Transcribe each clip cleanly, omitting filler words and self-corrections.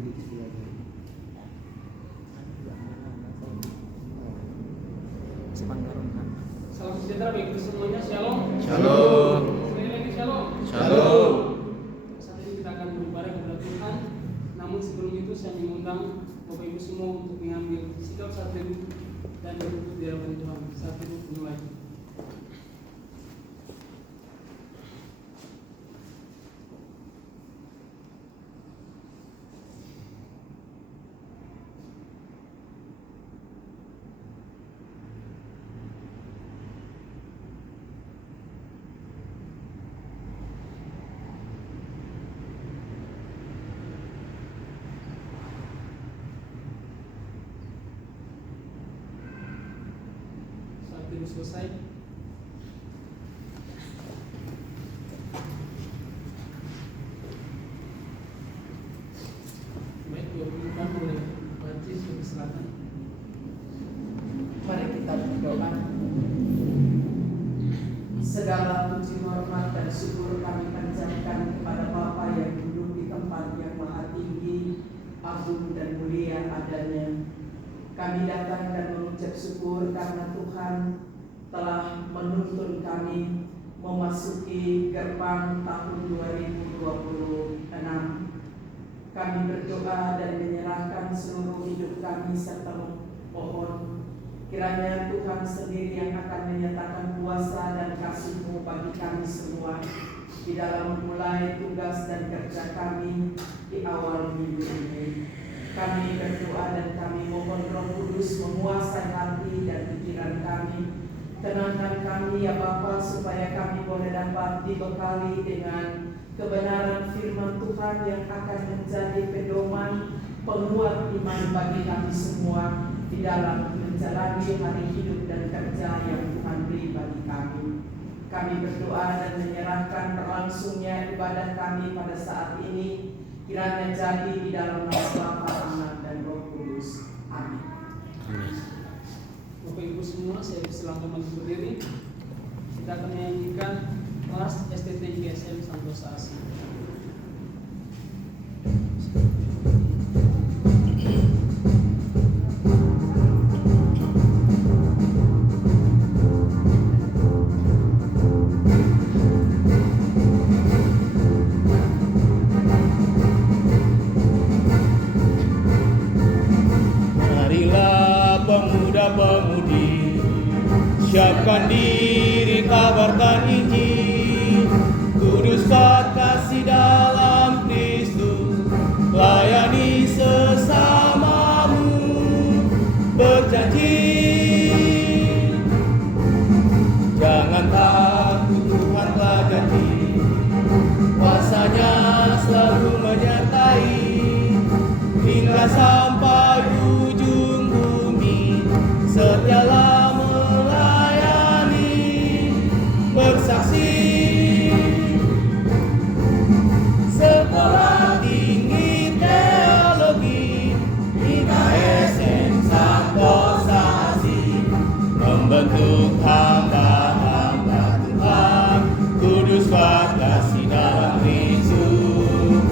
Salam sejahtera bagi kita semuanya. Shalom. Shalom. Sekali lagi shalom. Shalom. Saat ini kita akan beribadah kepada Tuhan. Namun sebelum itu saya mengundang Bapak Ibu semua untuk mengambil sikap saat teduh dan berlutut di hadapan Tuhan. Saat teduh mulai. Teduh selesai. Baik, diumumkan oleh Bacis dari Selatan. Mari kita berdoa. Segala puji hormat dan syukur kami panjatkan kepada Bapa yang duduk di tempat yang maha tinggi, agung dan mulia adanya. Kami datang dan mengucap syukur karena Tuhan telah menuntun kami memasuki gerbang tahun 2026. Kami berdoa dan menyerahkan seluruh hidup kami serta mohon kiranya Tuhan sendiri yang akan menyatakan kuasa dan kasih-Mu bagi kami semua di dalam memulai tugas dan kerja kami di awal minggu ini. Kami berdoa dan kami mohon Roh Kudus menguasai hati dan pikiran kami. Tenangkan kami ya Bapa supaya kami boleh dapat dibekali dengan kebenaran firman Tuhan yang akan menjadi pedoman penguat iman bagi kami semua di dalam menjalani hari hidup dan kerja yang Tuhan beri bagi kami. Kami berdoa dan menyerahkan berlangsungnya ibadah kami pada saat ini kiranya jadi di dalam nama Bapa, Anak dan Roh Kudus. Amin. Bapak Ibu semua, saya silakan maju berdiri. Kita akan menyanyikan kelas STT GSM Santosa Asih. Pemuda-pemudi, siapkan diri, kabarkan Injil. Kuduskan kasih dalam Kristus, layani sesamamu, berjanji. Jangan takut, Tuhan telah janji, kuasanya selalu menyertai hingga sampai ujung bumi. Setialah melayani, bersaksi. Sekolah tinggi teologi IKSM Santosa Asih membentuk hamba-hamba Tuhan, kudus kasih dalam Kristus.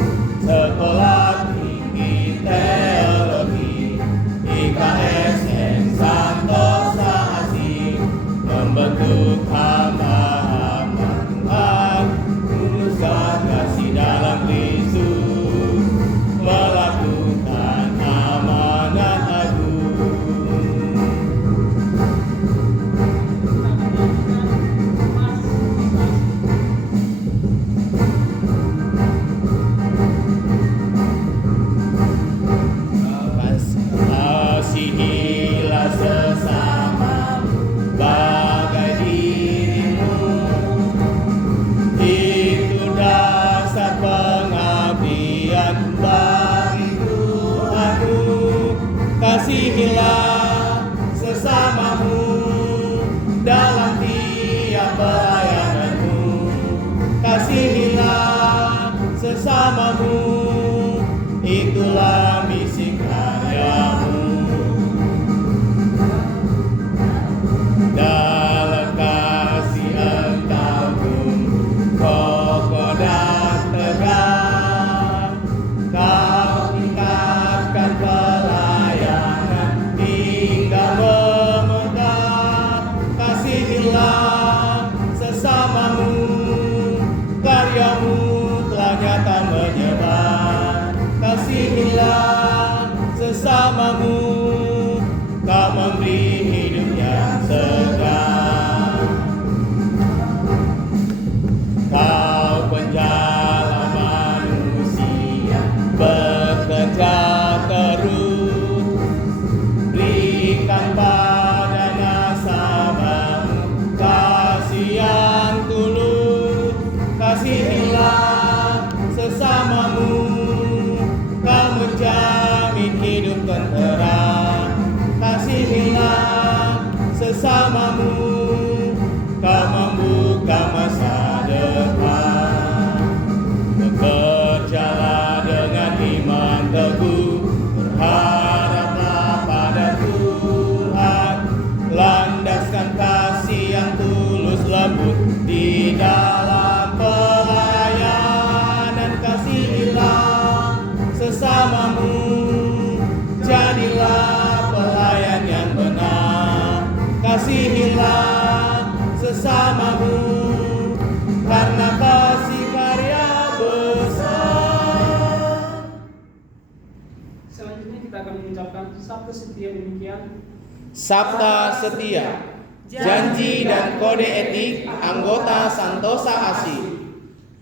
Sekolah tinggi teologi IKSM Santosa Asih membentuk hamba-hamba Tuhan, kudus kasih dalam Kristus, melakukan amanat agung. Kita akan menyanyikan kelas iman teguh, berharaplah pada Tuhan, landaskan kasih yang tulus lembut di dalam pelayanan, kasihilah sesamamu, jadilah pelayan yang benar, kasihilah sesamamu, karena kasih karya besar. Selanjutnya kita akan mengucapkan sabda setia demikian. Sabda setia, janji dan kode etik anggota Santosa ASI,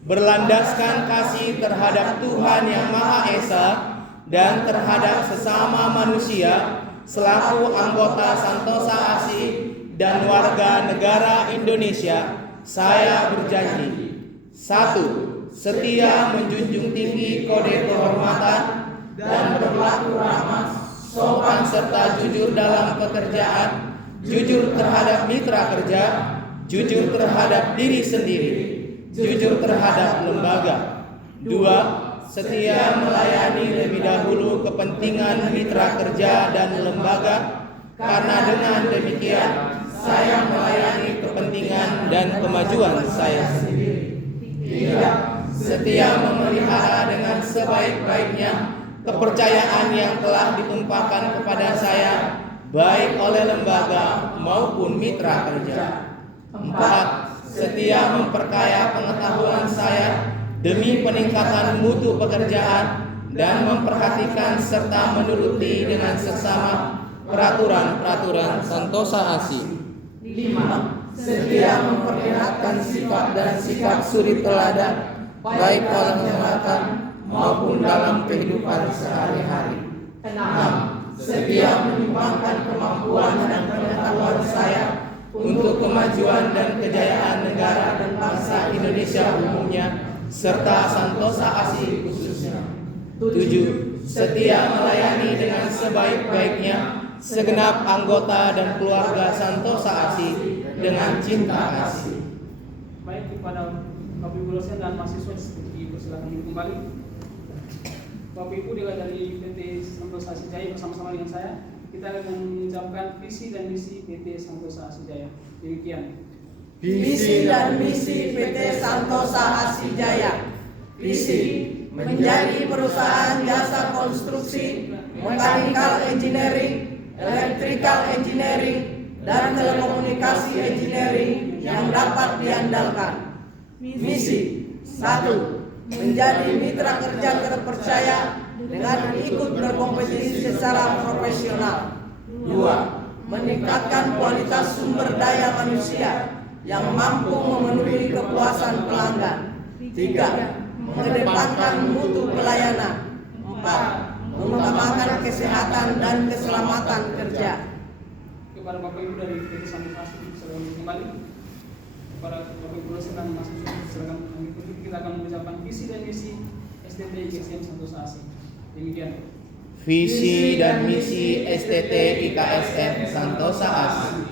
berlandaskan kasih terhadap Tuhan Yang Maha Esa dan terhadap sesama manusia selaku anggota Santosa ASI dan warga negara Indonesia. Saya berjanji: 1. Setia menjunjung tinggi kode kehormatan dan berlaku ramah, sopan serta jujur dalam pekerjaan, jujur terhadap mitra kerja, jujur terhadap diri sendiri, jujur terhadap lembaga. 2. Setia melayani lebih dahulu kepentingan mitra kerja dan lembaga, karena dengan demikian saya melayani kepentingan dan kemajuan saya sendiri. 3. Setia memelihara dengan sebaik-baiknya kepercayaan yang telah ditumpahkan kepada saya, baik oleh lembaga maupun mitra kerja. 4. Setia memperkaya pengetahuan saya demi peningkatan mutu pekerjaan dan memperhatikan serta menuruti dengan seksama peraturan-peraturan Santosa ASI. 5. Setia memperlihatkan sikap dan sikap suri teladan baik dalam masyarakat maupun dalam kehidupan sehari-hari. 6. Setia menyumbangkan kemampuan dan pengetahuan saya untuk kemajuan dan kejayaan negara dan bangsa Indonesia umumnya serta Santosa ASI khususnya. 7. Setia melayani dengan sebaik-baiknya segenap anggota dan keluarga Santosa ASI dengan cinta kasih. Baik, kepada Bapak Ibu dosen dan mahasiswa dipersilakan kembali. Bapak Ibu dari PT Santosa ASI Jaya bersama-sama dengan saya, kita akan mengucapkan visi dan misi PT Santosa ASI Jaya. Demikian. Visi dan misi PT Santosa ASI Jaya. Visi: menjadi perusahaan jasa konstruksi, mechanical engineering, electrical engineering, dan telekomunikasi engineering yang dapat diandalkan. Misi: 1. Menjadi mitra kerja terpercaya dengan ikut berkompetisi secara profesional. 2. Meningkatkan kualitas sumber daya manusia yang mampu memenuhi kepuasan pelanggan. 3. Mengedepankan mutu pelayanan. 4. Mengembangkan kesehatan dan keselamatan kerja. Kepada Bapak Ibu dari PT Santosa ASI silakan kembali. Kepada Bapak Ibu dosen dan mahasiswa silakan mengikuti. Kita akan mengucapkan visi dan misi STT IKSM Santosa ASI. Demikian. Visi dan misi STT IKSM Santosa ASI.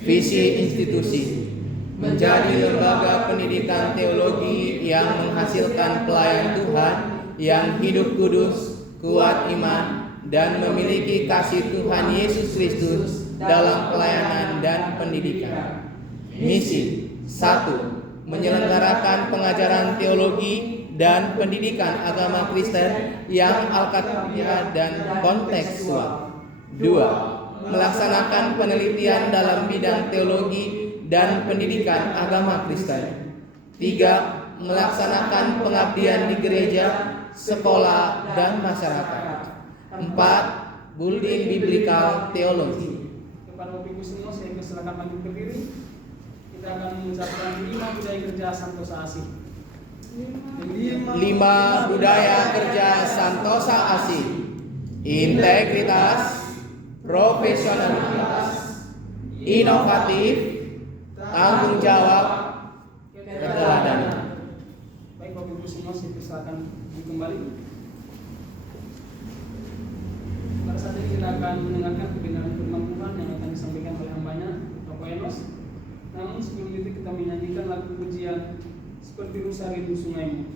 Visi institusi: menjadi lembaga pendidikan teologi yang menghasilkan pelayan Tuhan yang hidup kudus, kuat iman, dan memiliki kasih Tuhan Yesus Kristus dalam pelayanan dan pendidikan. Misi: 1. Menyelenggarakan pengajaran teologi dan pendidikan agama Kristen yang alkitabiah dan kontekstual. 2. Melaksanakan penelitian dalam bidang teologi dan pendidikan agama Kristen. 3. Melaksanakan pengabdian di gereja, sekolah, dan masyarakat. 4. Building Biblical Theology. Kepada Bapak Ibu semua, saya persilakan maju berdiri. Kita akan mengucapkan 5 budaya kerja Santosa ASI. 5 budaya kerja Santosa ASI: integritas, profesionalitas, inovatif, tanggung jawab, keteladanan. Baik Bapak Ibu semua, saya persilakan kembali. Pada saat ini kita akan mendengarkan kebenaran firman Tuhan yang akan disampaikan oleh hambanya Bapak Enos. Namun sebelum itu kita menyanyikan lagu pujian Seperti Rusa Rindu Sungaimu.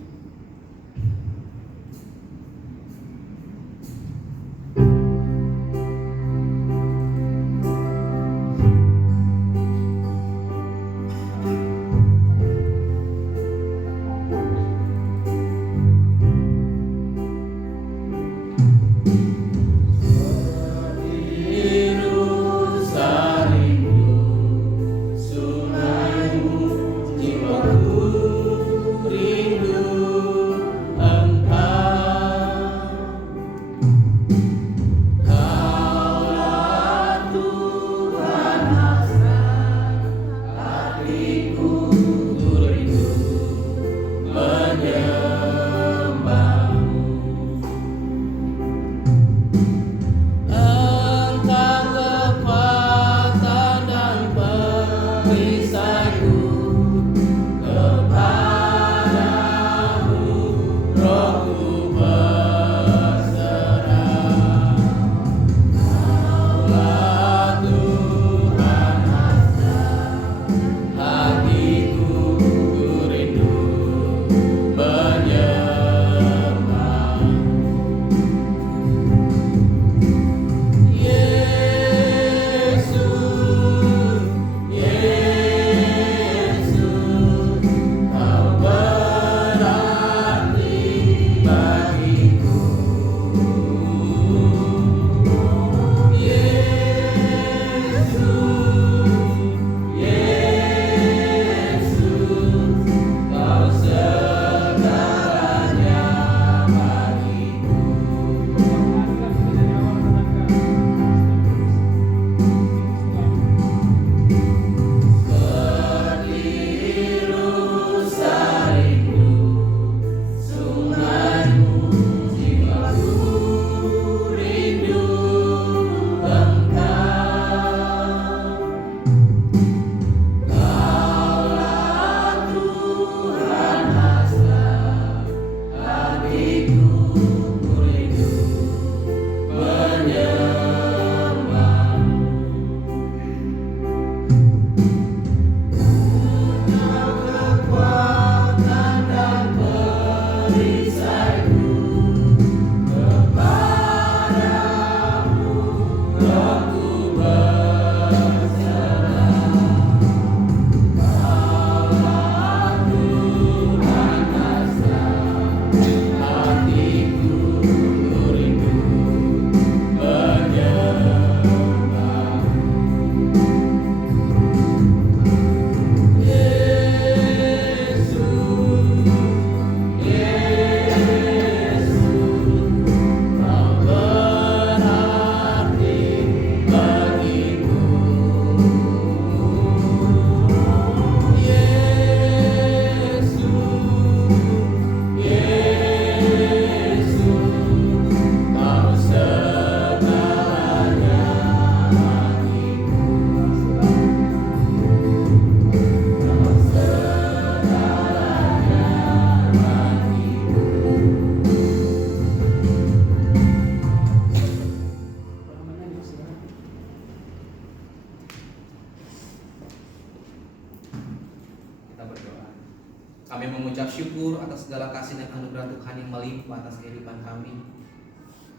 kami.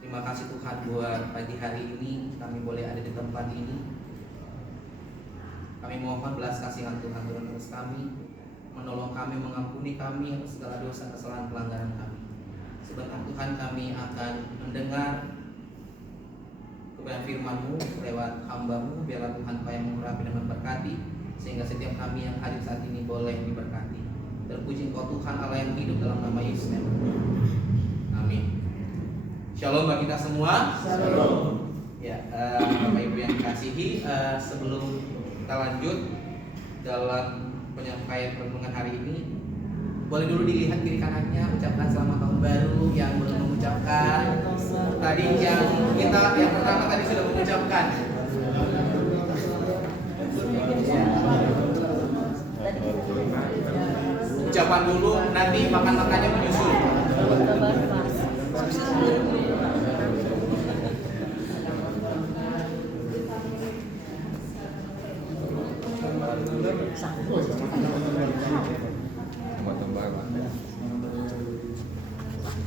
Terima kasih Tuhan buat pagi hari ini kami boleh ada di tempat ini. Kami mohon belas kasihan Tuhan turun atas kami, menolong kami, mengampuni kami atas segala dosa kesalahan pelanggaran kami. Sebentar Tuhan kami akan mendengar kebenaran firman-Mu lewat hamba-Mu. Biarlah Tuhan Kau yang mengurapi dan memberkati, sehingga setiap kami yang hadir saat ini boleh diberkati. Terpuji Engkau Tuhan Allah yang hidup, dalam nama Yesus. Amin. Shalom bagi kita semua. Shalom. Ya, Bapak Ibu yang dikasihi, sebelum kita lanjut dalam penyampaian renungan hari ini, boleh dulu dilihat kiri kanannya, ucapkan selamat tahun baru yang belum mengucapkan. Tadi yang pertama tadi sudah mengucapkan. Ucapan dulu, nanti makan-makannya menyusul.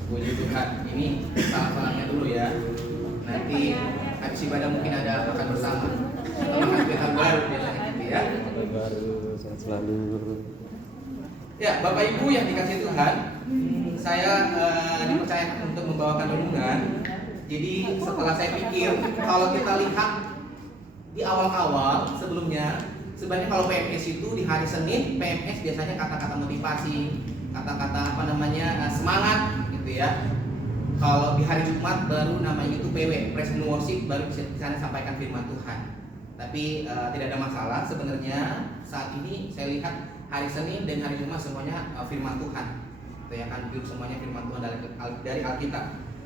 Puji Tuhan. Ini salah-salahnya dulu ya. Nanti habis ibadah mungkin ada makan bersama atau makan kue baru biasanya gitu ya. Sehat selalu. Ya, Bapak Ibu yang dikasihi Tuhan, saya dipercayakan untuk membawakan renungan. Jadi setelah saya pikir, kalau kita lihat di awal-awal sebelumnya, sebenarnya kalau PMS itu di hari Senin, PMS biasanya kata-kata motivasi, kata-kata semangat gitu ya. Kalau di hari Jumat baru namanya itu PW, Praise and Worship, baru bisa sampaikan firman Tuhan. Tapi tidak ada masalah sebenarnya. Saat ini saya lihat hari Senin dan hari Jumat semuanya firman Tuhan. Itu ya kan, semuanya firman Tuhan dari Alkitab.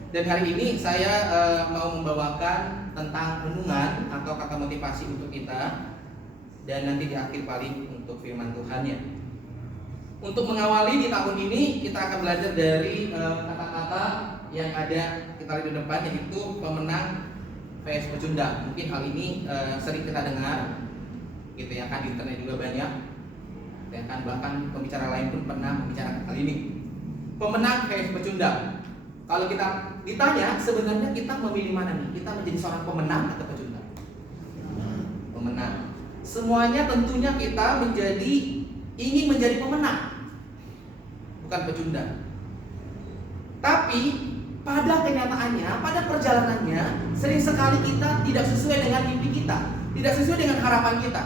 Dan hari ini saya mau membawakan tentang renungan atau kata motivasi untuk kita, dan nanti di akhir paling untuk firman Tuhannya. Untuk mengawali di tahun ini kita akan belajar dari kata-kata yang ada kita lihat di depan, yaitu pemenang vs pecundang. Mungkin hal ini sering kita dengar gitu ya kan, di internet juga banyak. Ya kan, bahkan pembicara lain pun pernah membicarakan hal ini. Pemenang vs pecundang. Kalau kita ditanya sebenarnya kita memilih mana nih? Kita menjadi seorang pemenang atau pecundang? Pemenang. Semuanya tentunya kita ingin menjadi pemenang, bukan pecundang. Tapi pada kenyataannya, pada perjalanannya, sering sekali kita tidak sesuai dengan mimpi kita, tidak sesuai dengan harapan kita.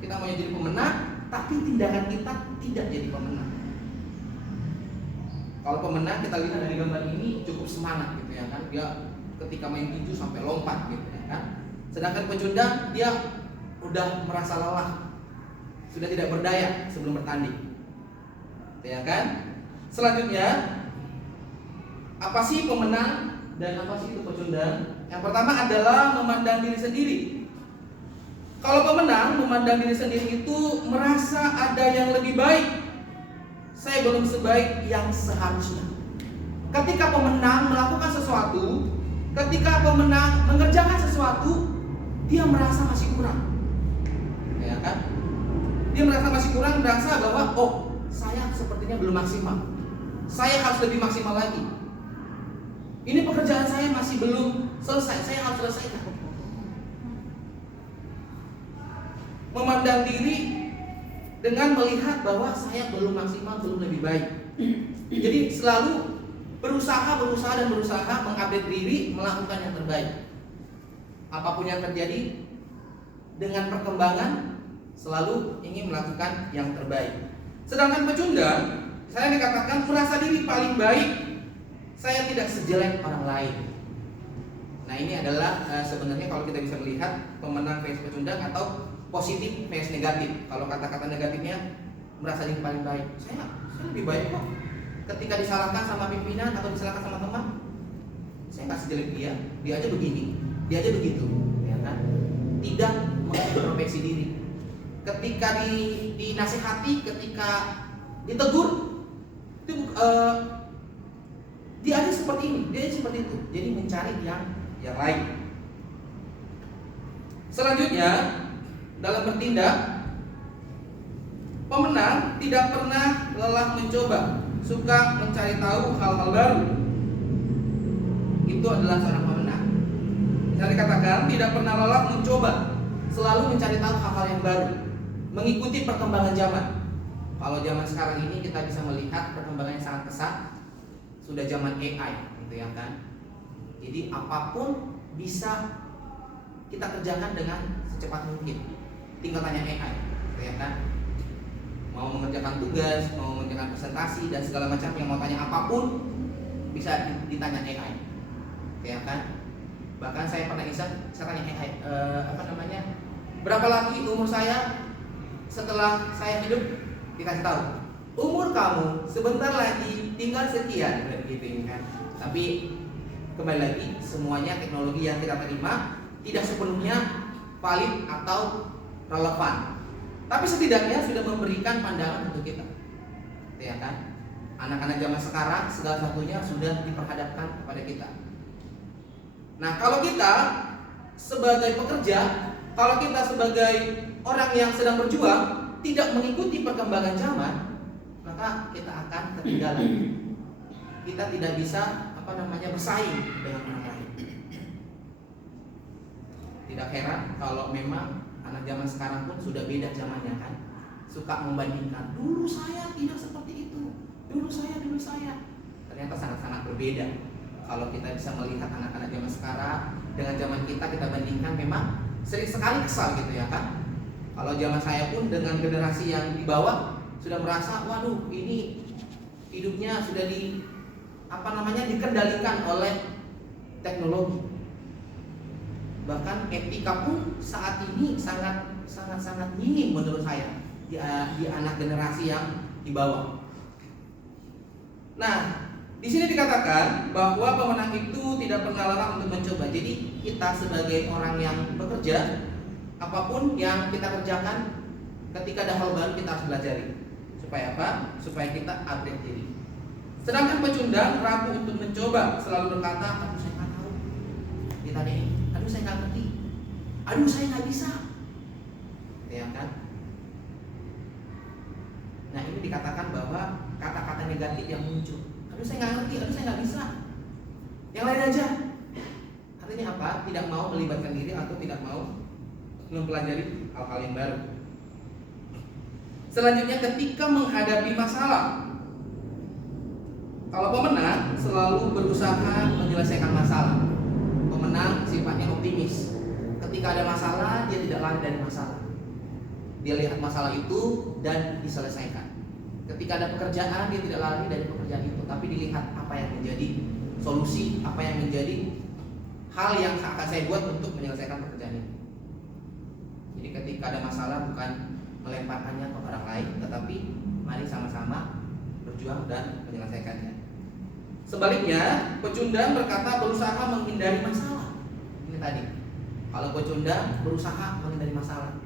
Kita mau jadi pemenang, tapi tindakan kita tidak jadi pemenang. Kalau pemenang kita lihat dari gambar ini cukup semangat gitu ya kan, dia ketika main tinju sampai lompat gitu ya kan. Sedangkan pecundang dia udah merasa lelah, sudah tidak berdaya sebelum bertanding, ya kan? Selanjutnya, apa sih pemenang dan apa sih itu pecundang? Yang pertama adalah memandang diri sendiri. Kalau pemenang memandang diri sendiri itu merasa ada yang lebih baik. Saya belum sebaik yang seharusnya. Ketika pemenang melakukan sesuatu, ketika pemenang mengerjakan sesuatu, dia merasa masih kurang. Ya kan? Dia merasa masih kurang, merasa bahwa saya sepertinya belum maksimal. Saya harus lebih maksimal lagi. Ini pekerjaan saya masih belum selesai, saya harus selesaikan. Memandang diri dengan melihat bahwa saya belum maksimal, belum lebih baik. Jadi selalu berusaha mengupdate diri, melakukan yang terbaik. Apapun yang terjadi, dengan perkembangan selalu ingin melakukan yang terbaik. Sedangkan pecundang, saya dikatakan merasa diri paling baik, saya tidak sejelek orang lain. Nah ini adalah sebenarnya kalau kita bisa melihat pemenang vs pecundang atau positif vs negatif. Kalau kata-kata negatifnya merasa diri paling baik, saya lebih baik kok. Ketika disalahkan sama pimpinan atau disalahkan sama teman, saya nggak sejelek dia aja begini, dia aja begitu, ya kan? Tidak mengintrospeksi diri. Ketika dinasihati, ketika ditegur, itu dia aja seperti ini, dia aja seperti itu. Jadi mencari yang lain. Selanjutnya, dalam bertindak, pemenang tidak pernah lelah mencoba, suka mencari tahu hal-hal baru. itu adalah seorang pemenang. Bisa dikatakan tidak pernah lelah mencoba, selalu mencari tahu hal-hal yang baru, mengikuti perkembangan zaman. Kalau zaman sekarang ini kita bisa melihat perkembangannya sangat pesat. Sudah zaman AI, gitu ya kan. Jadi apapun bisa kita kerjakan dengan secepat mungkin. Tinggal tanya AI, gitu ya kan. Mau mengerjakan tugas, mau mengerjakan presentasi dan segala macam yang mau tanya apapun bisa ditanya AI, gitu ya kan. Bahkan saya pernah iseng, saya tanya AI, berapa lagi umur saya setelah saya hidup? Dikasih tahu, umur kamu sebentar lagi tinggal sekian, gitu kan. Tapi kembali lagi, semuanya teknologi yang kita terima tidak sepenuhnya valid atau relevan. Tapi setidaknya sudah memberikan pandangan untuk kita, ya kan? Anak-anak zaman sekarang segala satunya sudah diperhadapkan kepada kita. Nah, kalau kita sebagai pekerja, kalau kita sebagai orang yang sedang berjuang tidak mengikuti perkembangan zaman, maka kita akan ketinggalan. Kita tidak bisa bersaing dengan orang lain. Tidak heran kalau memang anak zaman sekarang pun sudah beda zamannya kan. Suka membandingkan, dulu saya tidak seperti itu, dulu saya. Ternyata sangat-sangat berbeda. Kalau kita bisa melihat anak-anak zaman sekarang dengan zaman kita bandingkan, memang sering sekali kesal gitu ya kan. Kalau zaman saya pun dengan generasi yang di bawah sudah merasa, waduh ini hidupnya sudah dikendalikan oleh teknologi. Bahkan etika pun saat ini sangat minim menurut saya di anak generasi yang di bawah. Nah, di sini dikatakan bahwa pemenang itu tidak pernah lelah untuk mencoba. Jadi kita sebagai orang yang bekerja, apapun yang kita kerjakan, ketika ada hal baru kita harus pelajari. Supaya apa? Supaya kita upgrade diri. Sedangkan pecundang ragu untuk mencoba, selalu berkata, aduh saya nggak tahu. Ditanyain, aduh saya nggak ngerti, aduh saya nggak bisa, ya kan? Nah, ini dikatakan bahwa kata-kata negatif yang muncul, aduh saya nggak ngerti, aduh saya nggak bisa, yang lain aja. Artinya apa? Tidak mau melibatkan diri atau tidak mau mempelajari hal-hal yang baru. Selanjutnya, ketika menghadapi masalah, kalau pemenang selalu berusaha menyelesaikan masalah. Pemenang sifatnya optimis. Ketika ada masalah, dia tidak lari dari masalah. Dia lihat masalah itu dan diselesaikan. Ketika ada pekerjaan, dia tidak lari dari pekerjaan itu, tapi dilihat apa yang menjadi solusi, apa yang menjadi hal yang akan saya buat untuk menyelesaikan pekerjaan ini. Jadi ketika ada masalah, bukan melemparkannya ke orang lain, tetapi mari sama-sama berjuang dan menyelesaikannya. Sebaliknya, pecundang berkata berusaha menghindari masalah. Ini tadi, kalau pecundang berusaha menghindari masalah,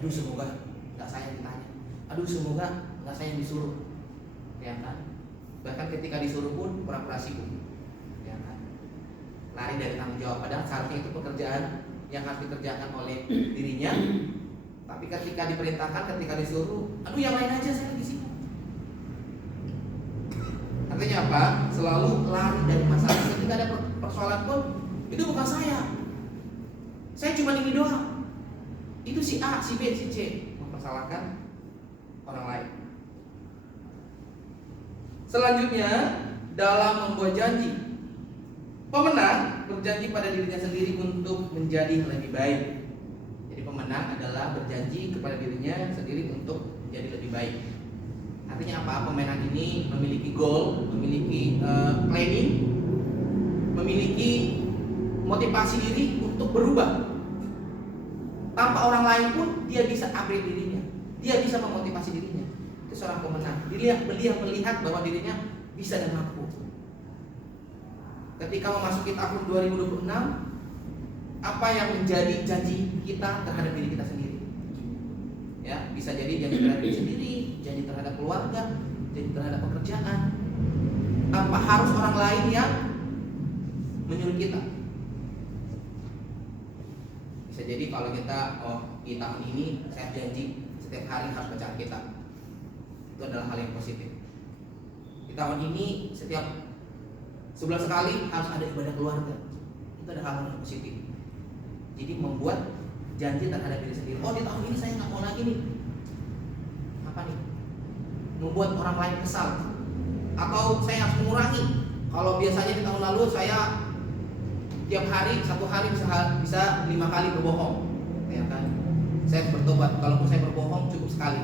aduh semoga nggak saya ditanya, aduh semoga nggak saya yang disuruh, ya kan? Bahkan ketika disuruh pun pura-pura sibuk, ya kan? Lari dari tanggung jawab. Padahal seharusnya itu pekerjaan yang harus dikerjakan oleh dirinya, tapi ketika diperintahkan, ketika disuruh, aduh yang lain aja, saya lagi sibuk. Artinya apa? Selalu lari dari masalah. Ketika ada persoalan pun, itu bukan saya cuma ini doang. Itu si A, si B, si C, mempersalahkan orang lain. Selanjutnya, dalam membuat janji, pemenang berjanji pada dirinya sendiri untuk menjadi lebih baik. Jadi pemenang adalah berjanji kepada dirinya sendiri untuk menjadi lebih baik. Artinya apa? Pemenang ini memiliki goal, memiliki planning, memiliki motivasi diri untuk berubah. Tanpa orang lain pun dia bisa upgrade dirinya, dia bisa memotivasi dirinya. Itu seorang pemenang. Dia melihat bahwa dirinya bisa dan mampu. Ketika memasuki tahun 2026, apa yang menjadi janji kita terhadap diri kita sendiri? Ya, bisa jadi janji terhadap diri sendiri, janji terhadap keluarga, janji terhadap pekerjaan, tanpa harus orang lain yang menyuruh kita. Bisa jadi kalau kita, di tahun ini saya janji setiap hari harus baca Alkitab. Itu adalah hal yang positif. Di tahun ini setiap Sebulan sekali harus ada ibadah keluarga. Itu ada hal yang positif. Jadi membuat janji terhadap diri sendiri. Oh, di tahun ini saya nggak mau lagi nih. Apa nih? Membuat orang lain kesal. Atau saya harus mengurangi. Kalau biasanya di tahun lalu saya tiap hari, satu hari bisa 5 kali berbohong, ya kan? Saya bertobat. Kalaupun saya berbohong cukup sekali.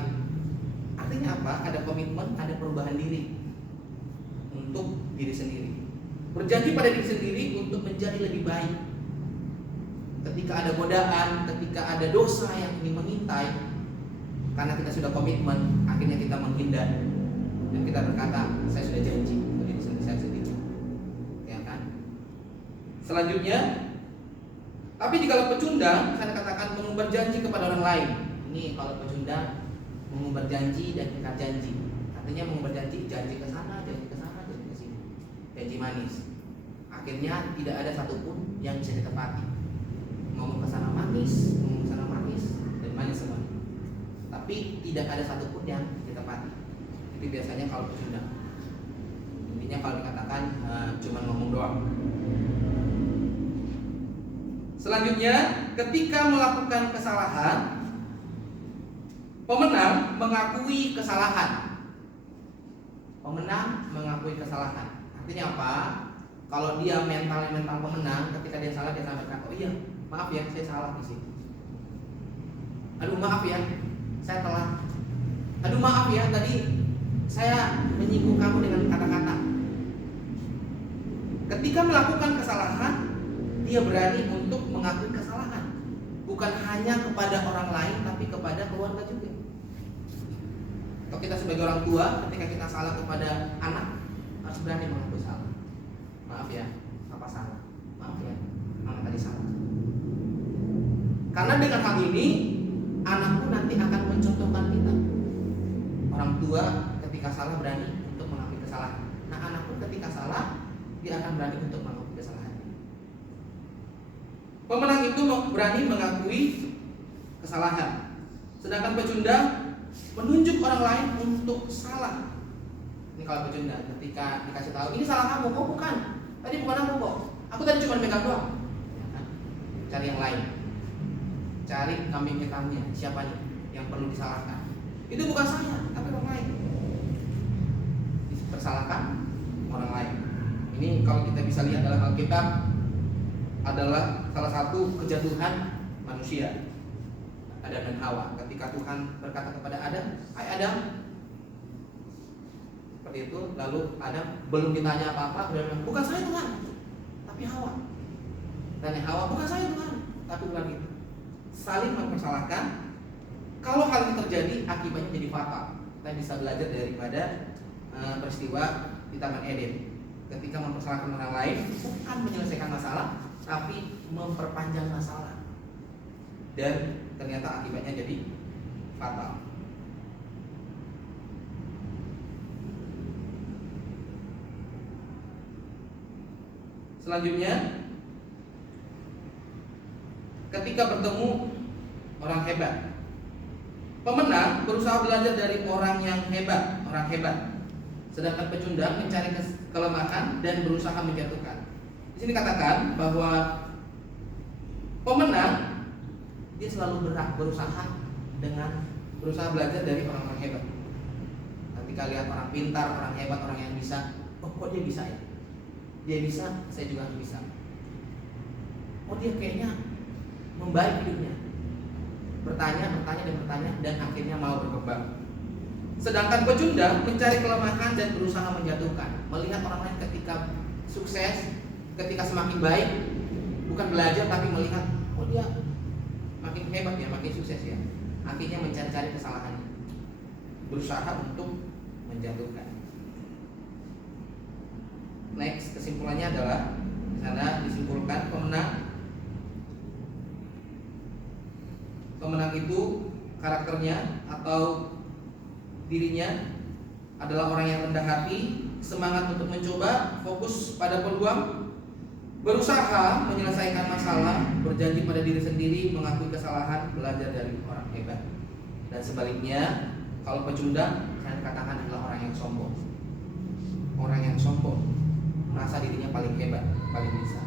Artinya apa? Ada komitmen, ada perubahan diri untuk diri sendiri. Berjanji pada diri sendiri untuk menjadi lebih baik. Ketika ada godaan, ketika ada dosa yang ingin mengintai, karena kita sudah komitmen, akhirnya kita menghindar dan kita berkata, saya sudah janji pada diri saya sendiri, ya kan? Selanjutnya, tapi jika pecundang, saya katakan mengumbar janji kepada orang lain. Ini kalau pecundang mengumbar janji dan ingkar janji. Artinya mengumbar janji ke sana, janji ke sana, janji ke sini. Janji manis. Akhirnya tidak ada satupun yang bisa ditepati. Ngomong ke sana manis, ngomong ke sana manis, dan manis semua. Tapi tidak ada satupun yang ditepati. Itu biasanya kalau pecundang. Intinya kalau dikatakan cuma ngomong doang. Selanjutnya, ketika melakukan kesalahan, pemenang mengakui kesalahan. Pemenang mengakui kesalahan. Artinya apa? Kalau dia mental pemenang, ketika dia salah dia sampaikan, oh iya, maaf ya, saya salah di sini. Aduh maaf ya, saya telat. Aduh maaf ya, tadi saya menyinggung kamu dengan kata-kata. Ketika melakukan kesalahan, dia berani untuk mengakui kesalahan. Bukan hanya kepada orang lain, tapi kepada keluarga juga. Kalau kita sebagai orang tua, ketika kita salah kepada anak, harus berani mengakui salah. Maaf ya, papa salah. Maaf ya, mama tadi salah. Karena dengan hal ini, anak pun nanti akan mencontohkan kita. Orang tua ketika salah berani untuk mengakui kesalahan. Nah, anak pun ketika salah, dia akan berani untuk mengakui kesalahan. Pemenang itu berani mengakui kesalahan. Sedangkan pecundang menunjuk orang lain untuk salah. Ini kalau pecundang, ketika dikasih tahu, ini salah kamu, oh bukan. Tadi bukan aku kok. Aku tadi cuma megang doang. Cari yang lain. Cari kambing hitamnya. Siapa nih yang perlu disalahkan? Itu bukan saya, tapi orang lain. Dipersalahkan orang lain. Ini kalau kita bisa lihat dalam Alkitab adalah salah satu kejatuhan manusia, Adam dan Hawa. Ketika Tuhan berkata kepada Adam, "Hai Adam," seperti itu, lalu Adam belum ditanya apa-apa, dia bilang, "Bukan saya Tuhan, tapi Hawa." Dan Hawa, "Bukan saya Tuhan, tapi bukan gitu." Saling mempersalahkan. Kalau hal ini terjadi, akibatnya jadi fatal. Kita bisa belajar daripada peristiwa di Taman Eden. Ketika mempersalahkan orang lain, bukan menyelesaikan masalah, tapi memperpanjang masalah. Dan ternyata akibatnya jadi fatal. Selanjutnya, ketika bertemu orang hebat, pemenang berusaha belajar dari orang yang hebat, orang hebat. Sedangkan pecundang mencari kelemahan dan berusaha menjatuhkan. Di sini katakan bahwa pemenang dia selalu berusaha belajar dari orang-orang hebat. Ketika lihat orang pintar, orang hebat, orang yang bisa, oh kok dia bisa ya? Dia bisa, saya juga harus bisa. Oh dia kayaknya membaik hidupnya. Bertanya dan akhirnya mau berkembang. Sedangkan pecundang mencari kelemahan dan berusaha menjatuhkan. Melihat orang lain ketika sukses, ketika semakin baik, bukan belajar tapi melihat, oh dia makin hebat ya, makin sukses ya. Akhirnya mencari-cari kesalahannya, berusaha untuk menjatuhkan. Next, kesimpulannya adalah di sana disimpulkan pemenang itu karakternya atau dirinya adalah orang yang rendah hati, semangat untuk mencoba, fokus pada peluang, berusaha menyelesaikan masalah, berjanji pada diri sendiri, mengakui kesalahan, belajar dari orang hebat. Dan sebaliknya, kalau pecundang, saya katakan adalah orang yang sombong. Orang yang sombong. merasa dirinya paling hebat, paling bisa.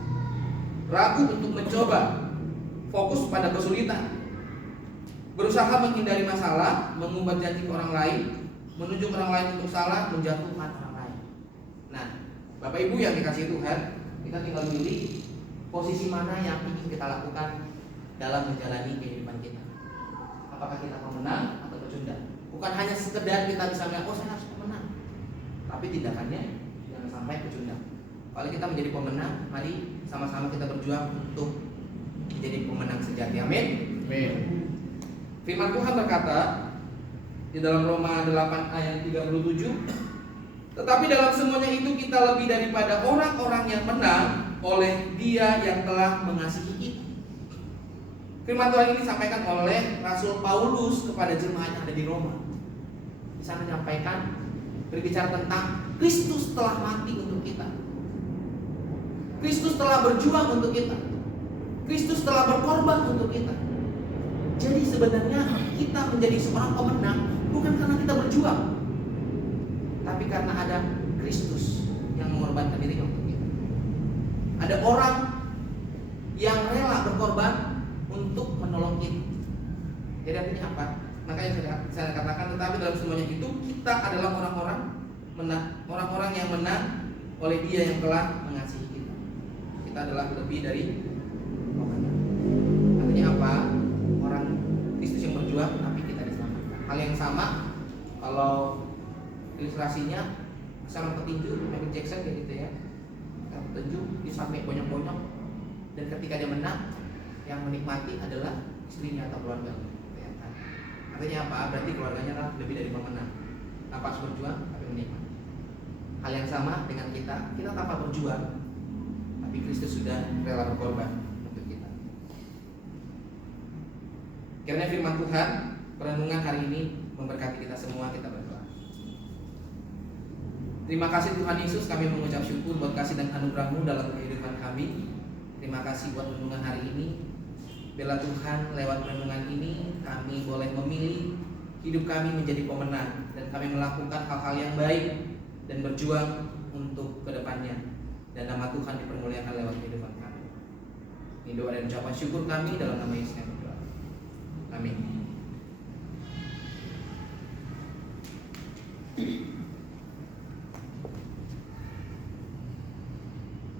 Ragu untuk mencoba, fokus pada kesulitan, berusaha menghindari masalah, mengumbar janji ke orang lain, menunjuk orang lain untuk salah, menjatuhkan orang lain. Nah, Bapak Ibu yang dikasihi Tuhan, kita tinggal pilih posisi mana yang ingin kita lakukan dalam menjalani kehidupan kita. Apakah kita pemenang atau pecundang? Bukan hanya sekedar kita bisa bilang, oh saya harus pemenang, tapi tindakannya jangan sampai pecundang. Kalau kita menjadi pemenang, mari sama-sama kita berjuang untuk menjadi pemenang sejati. Amin. Amin. Firman Tuhan berkata di dalam Roma 8 ayat 37, tetapi dalam semuanya itu kita lebih daripada orang-orang yang menang oleh Dia yang telah mengasihi kita. Firman Tuhan ini disampaikan oleh Rasul Paulus kepada jemaat yang ada di Roma. Di sana menyampaikan, berbicara tentang Kristus telah mati untuk kita. Kristus telah berjuang untuk kita. Kristus telah berkorban untuk kita. Jadi sebenarnya kita menjadi seorang pemenang bukan karena kita berjuang, tapi karena ada Kristus yang mengorbankan dirinya untuk kita. Ada orang yang rela berkorban untuk menolong kita. Jadi artinya apa? Makanya saya katakan, tetapi dalam semuanya itu kita adalah orang-orang yang menang oleh Dia yang telah mengasihi kita. Kita adalah lebih dari pemenang. Artinya apa? Orang Kristus yang berjuang, tapi kita diselamatkan. Hal yang sama kalau ilustrasinya seorang petinju Michael Jackson kayak gitu ya. Petinju disampai banyak-banyak, dan ketika dia menang, yang menikmati adalah istrinya atau keluarganya. Artinya apa? Berarti keluarganya adalah lebih dari pemenang. Tanpa harus berjuang, tapi menikmati. Hal yang sama dengan kita tanpa berjuang, tapi Kristus sudah rela berkorban untuk kita. Kiranya firman Tuhan, perenungan hari ini memberkati kita semua. Kita berdoa. Terima kasih Tuhan Yesus, kami mengucap syukur buat kasih dan anugerah-Mu dalam kehidupan kami. Terima kasih buat renungan hari ini. Bila Tuhan, lewat renungan ini kami boleh memilih hidup kami menjadi pemenang, dan kami melakukan hal-hal yang baik dan berjuang untuk kedepannya, dan nama Tuhan dipermuliakan lewat kehidupan kami. Ini doa dan ucapan syukur kami dalam nama Yesus kami berdoa. Amin.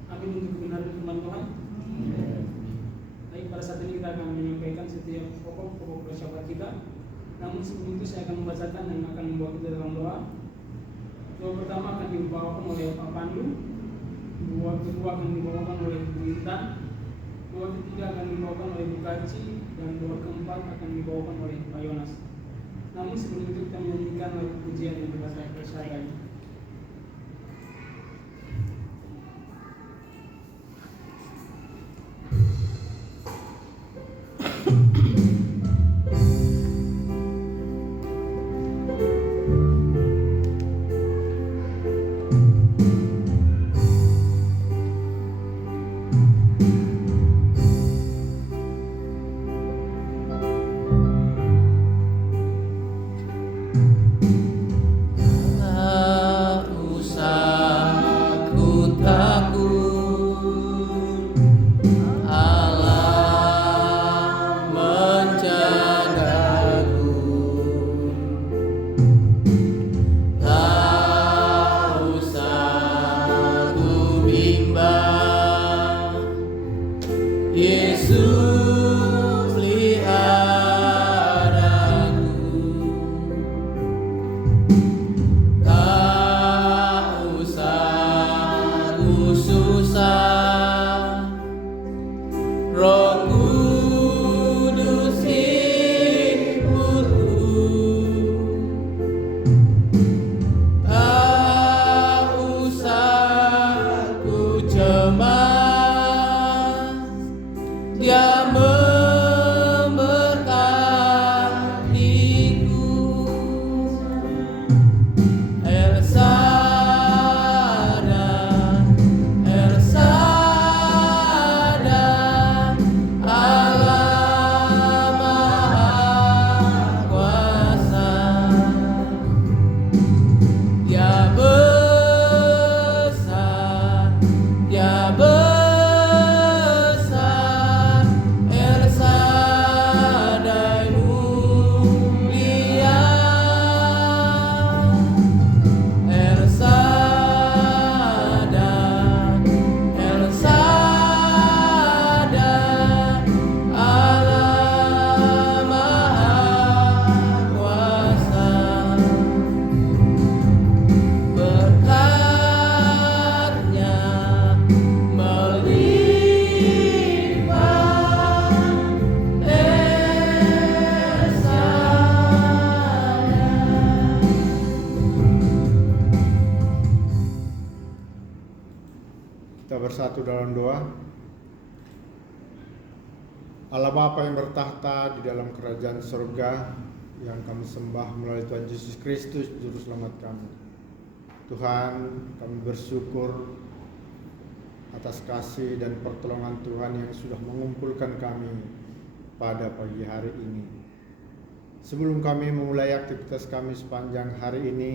Amin untuk kebenaran firman Tuhan. Baik, pada saat ini kita akan menyampaikan setiap pokok-pokok persyaratan kita. Namun sebelum itu saya akan membacakan dan akan membawa kita dalam doa. Doa pertama akan dibawakan oleh Pak Pandu, doa kedua akan dibawakan oleh Bu Intan, doa ketiga akan dibawakan oleh Bu Kaci, dan doa keempat akan dibawakan oleh Pak Yonas. Namun sebelum itu kita menyanyikan lagu pujian yang kita saya percaya. Yeah. bersatu dalam doa. Allah Bapa yang bertahta di dalam kerajaan surga, yang kami sembah melalui Tuhan Yesus Kristus, Juru Selamat kami. Tuhan, kami bersyukur atas kasih dan pertolongan Tuhan yang sudah mengumpulkan kami pada pagi hari ini. Sebelum kami memulai aktivitas kami sepanjang hari ini,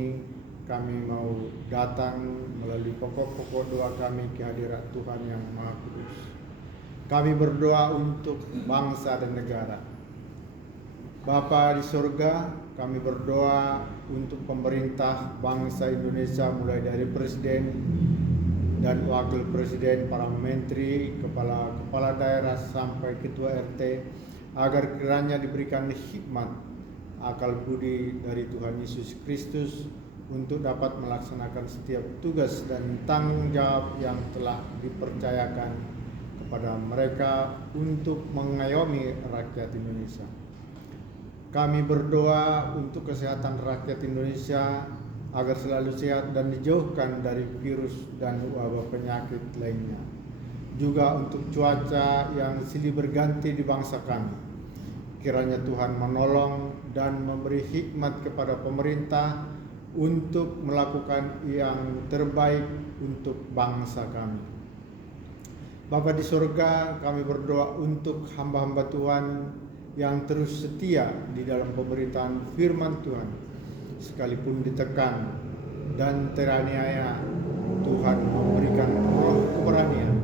kami mau datang melalui pokok-pokok doa kami ke hadirat Tuhan yang Maha Kudus. Kami berdoa untuk bangsa dan negara. Bapa di surga, kami berdoa untuk pemerintah bangsa Indonesia, mulai dari presiden dan wakil presiden, para menteri, kepala daerah sampai ketua RT, agar kiranya diberikan hikmat, akal budi dari Tuhan Yesus Kristus untuk dapat melaksanakan setiap tugas dan tanggung jawab yang telah dipercayakan kepada mereka untuk mengayomi rakyat Indonesia. Kami berdoa untuk kesehatan rakyat Indonesia agar selalu sehat dan dijauhkan dari virus dan wabah penyakit lainnya. Juga untuk cuaca yang silih berganti di bangsa kami. Kiranya Tuhan menolong dan memberi hikmat kepada pemerintah untuk melakukan yang terbaik untuk bangsa kami. Bapa di surga, kami berdoa untuk hamba-hamba Tuhan yang terus setia di dalam pemberitaan firman Tuhan. Sekalipun ditekan dan teraniaya, Tuhan memberikan roh keberanian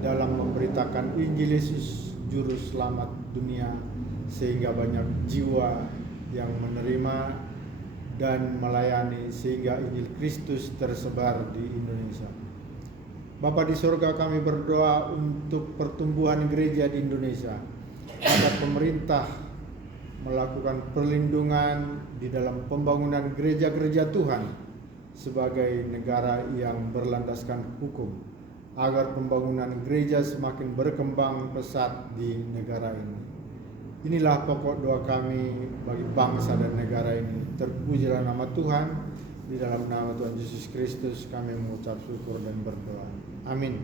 dalam memberitakan Injil Yesus, Juru Selamat dunia, sehingga banyak jiwa yang menerima dan melayani sehingga Injil Kristus tersebar di Indonesia. Bapa di surga, kami berdoa untuk pertumbuhan gereja di Indonesia, agar pemerintah melakukan perlindungan di dalam pembangunan gereja-gereja Tuhan sebagai negara yang berlandaskan hukum, agar pembangunan gereja semakin berkembang pesat di negara ini. Inilah pokok doa kami bagi bangsa dan negara ini. Terpujilah nama Tuhan. Di dalam nama Tuhan Yesus Kristus kami mengucap syukur dan berdoa. Amin.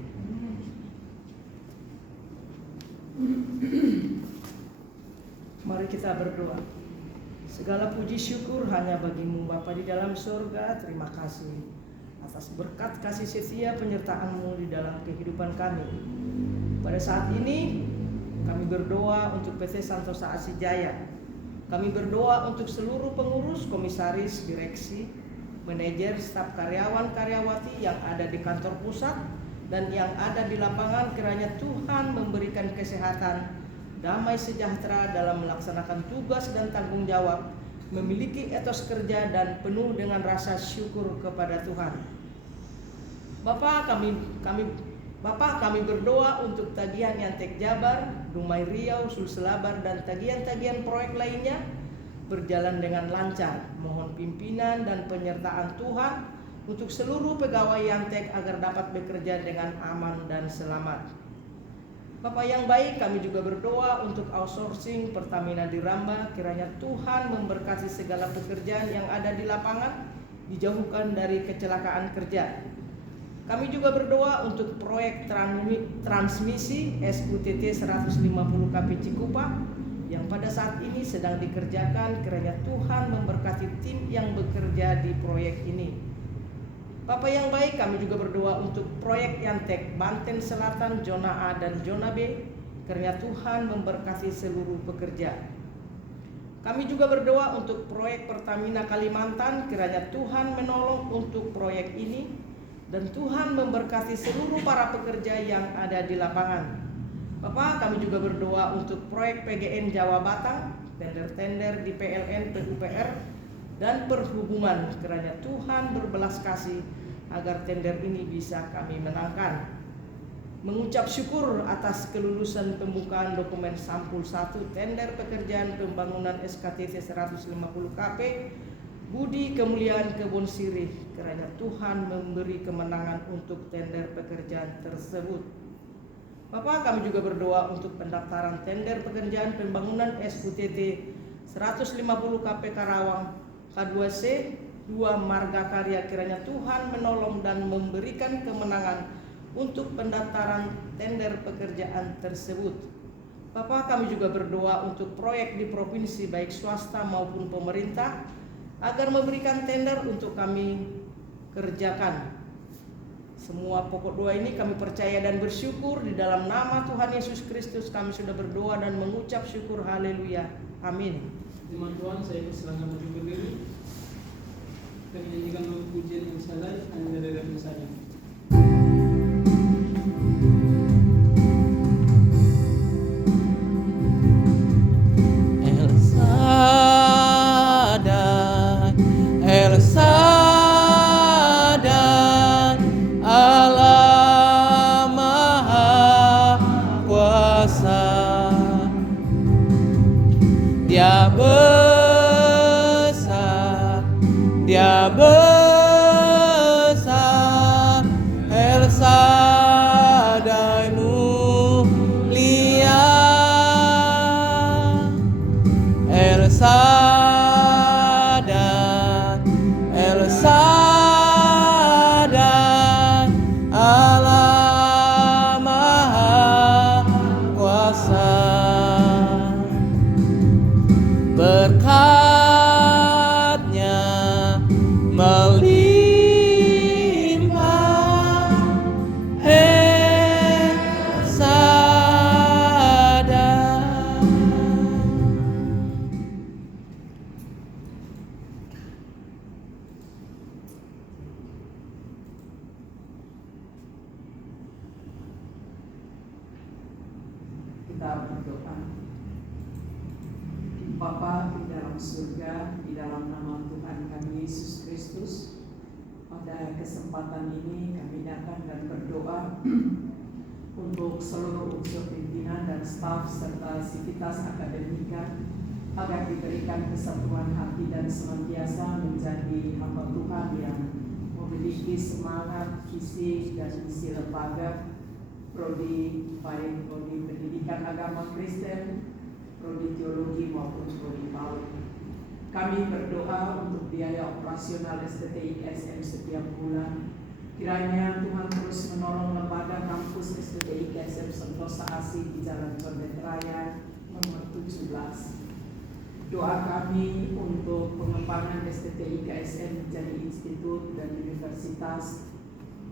Mari kita berdoa. Segala puji syukur hanya bagi-Mu Bapa di dalam surga. Terima kasih atas berkat kasih setia penyertaan-Mu di dalam kehidupan kami. Pada saat ini kami berdoa untuk PT Santosa Asih Jaya. Kami berdoa untuk seluruh pengurus, komisaris, direksi, manajer, staf karyawan-karyawati yang ada di kantor pusat dan yang ada di lapangan. Kiranya Tuhan memberikan kesehatan, damai sejahtera dalam melaksanakan tugas dan tanggung jawab, memiliki etos kerja dan penuh dengan rasa syukur kepada Tuhan. Bapa, kami berdoa untuk tagihan Yantek Jabar, Dumai Riau, Sulselabar dan tagihan-tagihan proyek lainnya berjalan dengan lancar. Mohon pimpinan dan penyertaan Tuhan untuk seluruh pegawai Yantek agar dapat bekerja dengan aman dan selamat. Bapak yang baik, kami juga berdoa untuk outsourcing Pertamina di Ramba. Kiranya Tuhan memberkati segala pekerjaan yang ada di lapangan, dijauhkan dari kecelakaan kerja. Kami juga berdoa untuk proyek transmisi SUTT 150 KP Cikupa yang pada saat ini sedang dikerjakan. Kiranya Tuhan memberkati tim yang bekerja di proyek ini. Bapak yang baik, kami juga berdoa untuk proyek Yantek Banten Selatan, Zona A dan Zona B. Kiranya Tuhan memberkati seluruh pekerja. Kami juga berdoa untuk proyek Pertamina Kalimantan. Kiranya Tuhan menolong untuk proyek ini dan Tuhan memberkati seluruh para pekerja yang ada di lapangan. Bapak, kami juga berdoa untuk proyek PGN Jawa Batang, tender-tender di PLN, PUPR, dan perhubungan. Kiranya Tuhan berbelas kasih agar tender ini bisa kami menangkan. Mengucap syukur atas kelulusan pembukaan dokumen sampul 1 tender pekerjaan pembangunan SKTT 150 KP Budi Kemuliaan Kebon Sirih. Kiranya Tuhan memberi kemenangan untuk tender pekerjaan tersebut. Bapak, kami juga berdoa untuk pendaftaran tender pekerjaan pembangunan SUTT 150 KP Karawang K2C 2 Marga Karya. Kiranya Tuhan menolong dan memberikan kemenangan untuk pendaftaran tender pekerjaan tersebut. Bapak, kami juga berdoa untuk proyek di provinsi baik swasta maupun pemerintah agar memberikan tender untuk kami kerjakan. Semua pokok doa ini kami percaya dan bersyukur di dalam nama Tuhan Yesus Kristus kami sudah berdoa dan mengucap syukur. Haleluya. Amin. Firman Tuhan, saya persilakan maju berdiri. Kita menyanyikan pujian yang salah hanya dari dalam saja. El Shaddai, Allah Maha Kuasa. Dia besar, Dia besar, El Shaddai mulia, El Shaddai, El Shaddai, Allah Maha Kuasa. Berkat-Nya melimpah, El Shaddai. Kita berdoa. Bapa di dalam surga, di dalam nama Tuhan kami Yesus Kristus, pada kesempatan ini kami datang dan berdoa untuk seluruh unsur pimpinan dan staf serta sivitas akademika agar diberikan kesatuan hati dan senantiasa menjadi hamba Tuhan yang memiliki semangat, visi dan misi lembaga prodi baik prodi pendidikan agama Kristen, prodi teologi maupun prodi PAUD. Kami berdoa untuk biaya operasional STTI IKSM setiap bulan. Kiranya Tuhan terus menolong lembaga kampus STTI IKSM Sentosa Asih di Jalan Condet Raya nomor 17. Doa kami untuk pengembangan STTI IKSM menjadi institut dan universitas.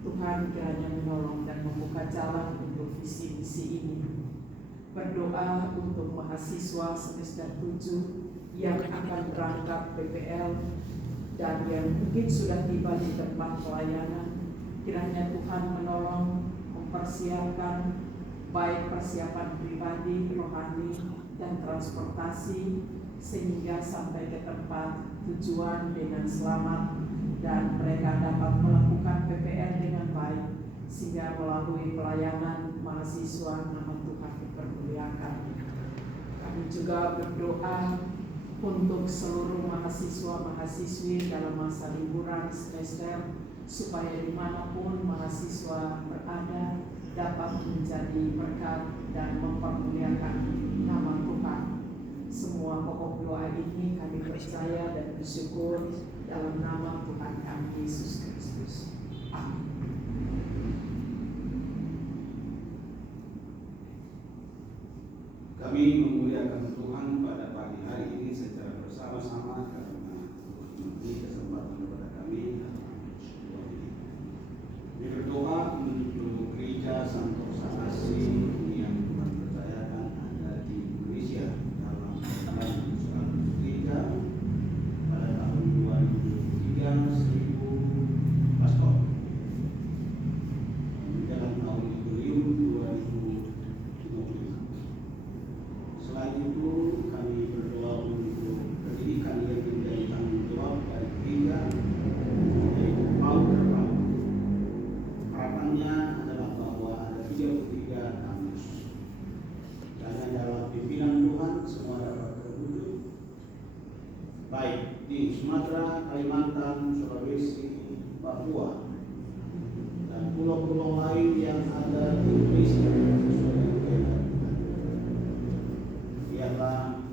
Tuhan kiranya menolong dan membuka jalan untuk visi-misi ini. Berdoa untuk mahasiswa semester 7 yang akan berangkat PPL dan yang mungkin sudah tiba di tempat pelayanan. Kiranya Tuhan menolong mempersiapkan baik persiapan pribadi, rohani, dan transportasi sehingga sampai ke tempat tujuan dengan selamat dan mereka dapat melakukan PPL dengan baik sehingga melalui pelayanan mahasiswa nama Tuhan dipermuliakan. Kami juga berdoa untuk seluruh mahasiswa-mahasiswi dalam masa liburan semester supaya dimanapun mahasiswa berada dapat menjadi berkat dan mempermuliakan nama Tuhan. Semua pokok doa ini kami percaya dan bersyukur dalam nama Tuhan kami Yesus Kristus. Amin. Kami memuliakan Tuhan pada pagi hari ini secara bersama-sama karena memberi kesempatan kepada kami. Kami berdoa untuk gereja Sentosa Asih yang Tuhan percayakan ada di Indonesia dalam tahun 103 pada tahun 2003 1000 Paskot. Dalam tahun Julius 2025. Selain itu kami berdoa untuk pendidikan yang menjadi tanggung jawab dari gereja yaitu PAUD terpadu. Harapannya adalah bahwa ada 33 kampus. Dan dalam pimpinan Tuhan semua dapat terwujud baik di Sumatera, Kalimantan, Sulawesi, Papua dan pulau-pulau lain yang ada di Indonesia sesuai dengan kehendak Tuhan. Biarlah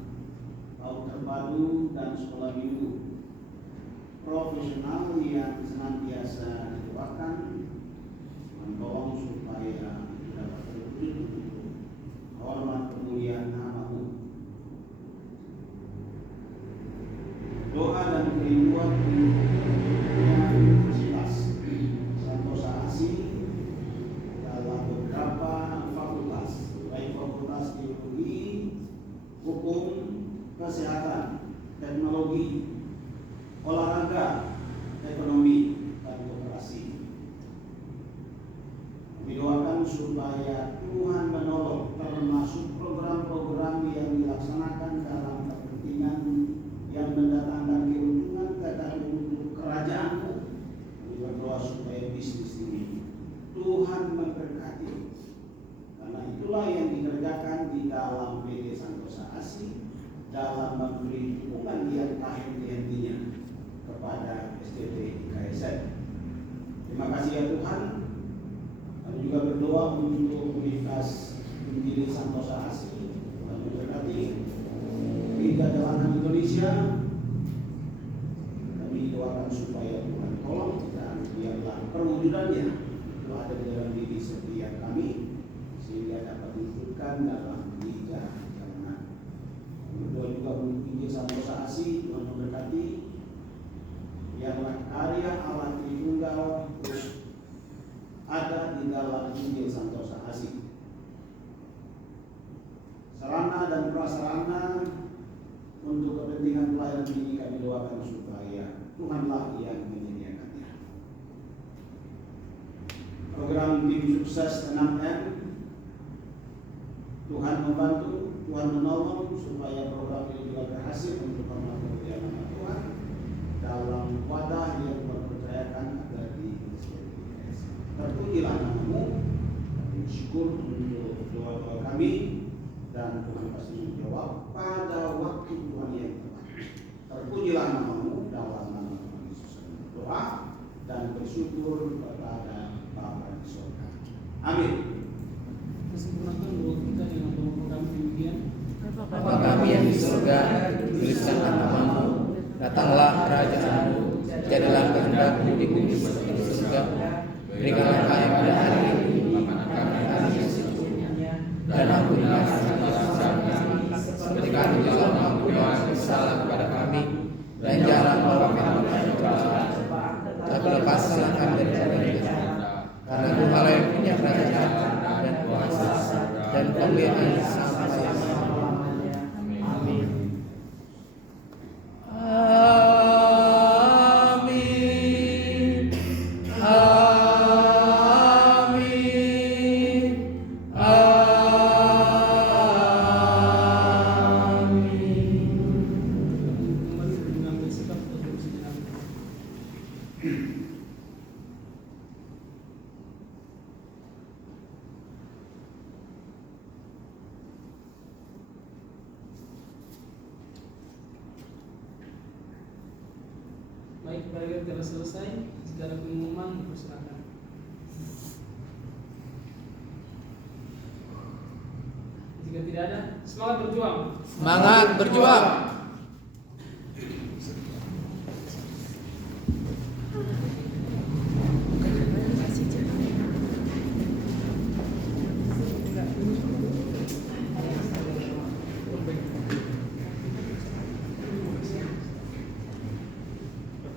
PAUD terpadu dan sekolah minggu profesional yang senantiasa didoakan, menolong dalam PT Santosa ASI dalam memberi dukungan yang tak henti-hentinya kepada STT IKSN. Terima kasih ya Tuhan. Kami juga berdoa untuk Universitas Injili Santosa ASI, Tuhan memberkati Gereja Jalanan Indonesia. Kami doakan supaya Tuhan tolong dan biarlah perwujudannya itu ada di dalam diri setiap kami sehingga dapat diwujudkan dalam Gereja Jalanan. Berdoa juga untuk Injil Santosa ASI, Tuhan memberkati. Biarlah karya Allah Tritunggal terus ada di dalam Injil Santosa ASI. Sarana dan prasarana untuk kepentingan pelayanan ini kami doakan supaya Tuhanlah yang menyediakannya. Program tim sukses 6M, Tuhan membantu, Tuhan menolong supaya program ini juga berhasil untuk hormat kemuliaan nama Tuhan dalam wadah yang mempercayakan agar di STTIS. Terpujilah namamu, kami bersyukur untuk doa-doa kami dan Tuhan pasti menjawab pada waktu Tuhan yang tepat. Terpujilah namamu dalam nama Tuhan Yesus kami berdoa dan bersyukur kepada Bapa di surga. Amin. Kesempurnaan doa kita dengan doa kami demikian. Bapa kami yang di surga, tuliskanlah namamu, datanglah kerajaanmu, jadilah kehendakmu di bumi seperti di surga. Berikanlah kami pada hari ini makanan kami hari ini secukupnya, dan ampunilah dosa kami, seperti kami juga mengampuni orang yang bersalah kepada kami, dan jangan membawa kami ke cobaan, tapi lepaskanlah kami dari jahat. Karena Tuhan yang punya kerajaan dan kuasa dan kemuliaan sampai selama-lamanya. Amin. Baik, barier telah selesai. Segala pengumuman dipersilakan. Jika tidak ada, semangat berjuang. Semangat berjuang.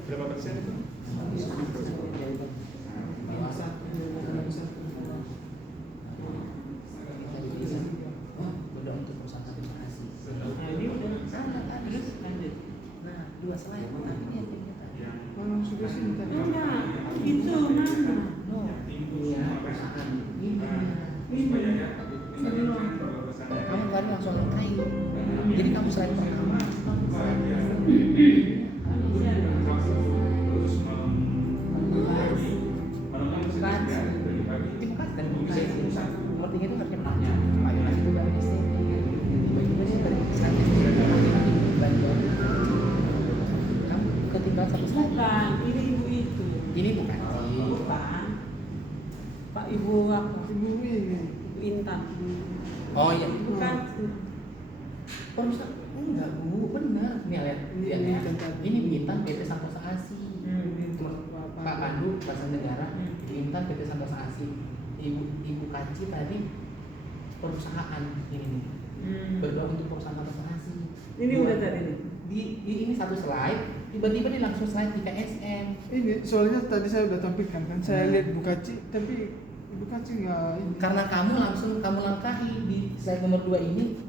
Berapa persen itu? Kamu kemarin langsung nikahin, jadi kamu selain pertama. Bukan, ini ibu itu. Ini bukan. Bukan. Pak Ibu apa? Ibu Intan. Oh iya. Bukan. Perusahaan enggak Bu, benar. Nih lihat. Ini Bintan PT Santosa ASI. Pak Pandu Pasar Negara, Bintan PT Santosa ASI. Ibu Kaci tadi perusahaan ini nih. Berdoa untuk perusahaan Santosa ASI. Ini udah tadi nih. Ini satu slide, tiba-tiba dia langsung slide di KSN. Ini soalnya tadi saya udah tampilkan kan, saya lihat Bukaci, tapi Bukaci nggak ini. Karena kamu langkahi di slide nomor 2 ini,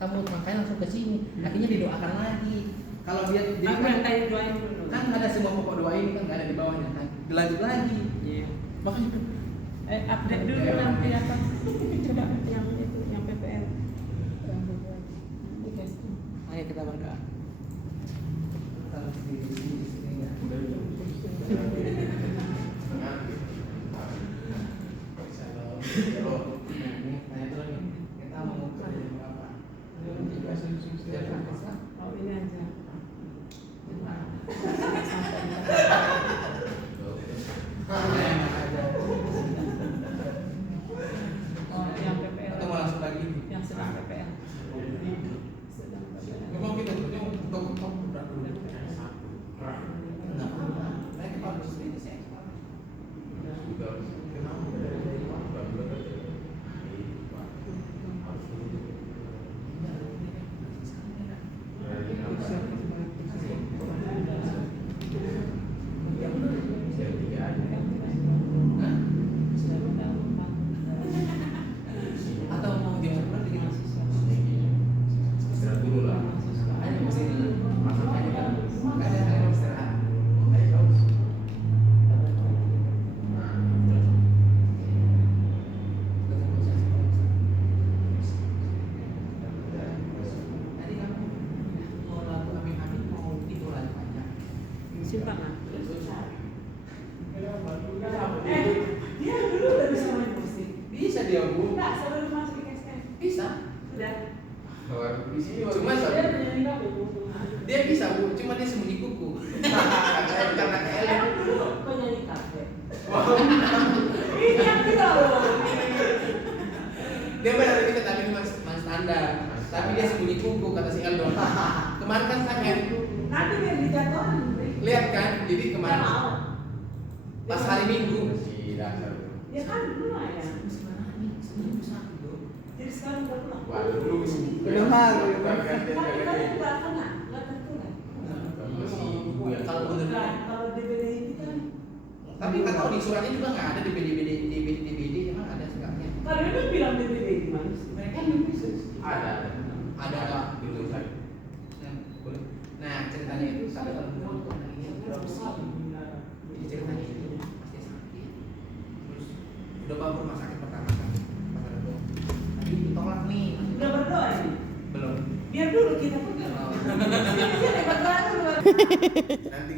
kamu langkahi langsung ke sini, akhirnya didoakan lagi. Kalau dia jadi Apa yang doain dulu? kan ada semua pokok doa ini kan nggak ada di bawahnya kan, dilanjut lagi. Iya. Makanya Update dulu nanti apa? Coba yang itu, yang PPL. ayo kita berdoa. Kita mau yang sedang PPL. Memang kita punya untuk berat dulu. Mereka kalau sendiri saya. Atau mau jam berapa di mahasiswa? Istirahat dulu lah. Ayo ke sini. Ayo kan. Ada istirahat. Ayo kau. Tadi kamu mau lagu Amin mau itu lagi banyak. Simpangan. Dia dulu udah bisa main musik. Bisa dia bu. Enggak, sebelum masuk IKSM. Bisa. Sudah. Cuma Dia menyanyi lagu. dia bisa bu, cuma dia sembunyi kuku. Karena Saya dulu penyanyi kafe. Oh. Ini yang kita loh. Dia bayar kita tapi mas standar. Tapi dia sembunyi kuku kata si Eldo. Kemarin kan sakit. Nanti biar dijatuhin. Lihat kan, jadi Nggak kemarin mau. pas hari Minggu. Ya kan lumayan. Jadi sekarang udah pulang. Belum malu. Tapi kalian nggak kena, nggak tertular. Kalau bener. Kalau DBD ini kan. Tapi nggak tahu di suratnya juga nggak ada DBD emang ada suratnya. Kalau itu bilang DBD gimana sih? Mereka yang bisa. Ada nggak gitu saya. Nah ceritanya itu sampai kalau jadi ceritanya itu pasti sakit. Terus udah bawa ke rumah sakit pertama kan. Tapi ditolak nih. Udah berdoa ini. Belum. Biar dulu kita pegang. Oh. Dia hebat banget. Nanti